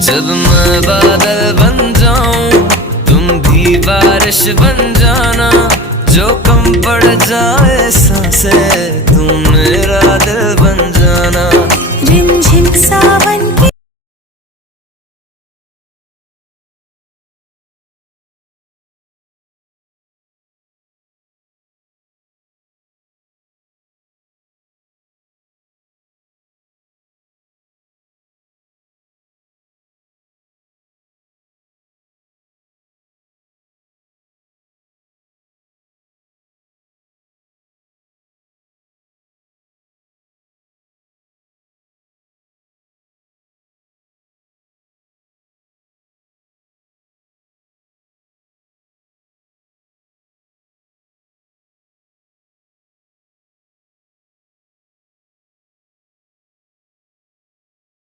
जब मैं बादल बन जाऊं तुम भी बारिश बन जाना, जो कम पड़ जाए सांसें तुम मेरा दिल बन जाना। रिमझिम सावन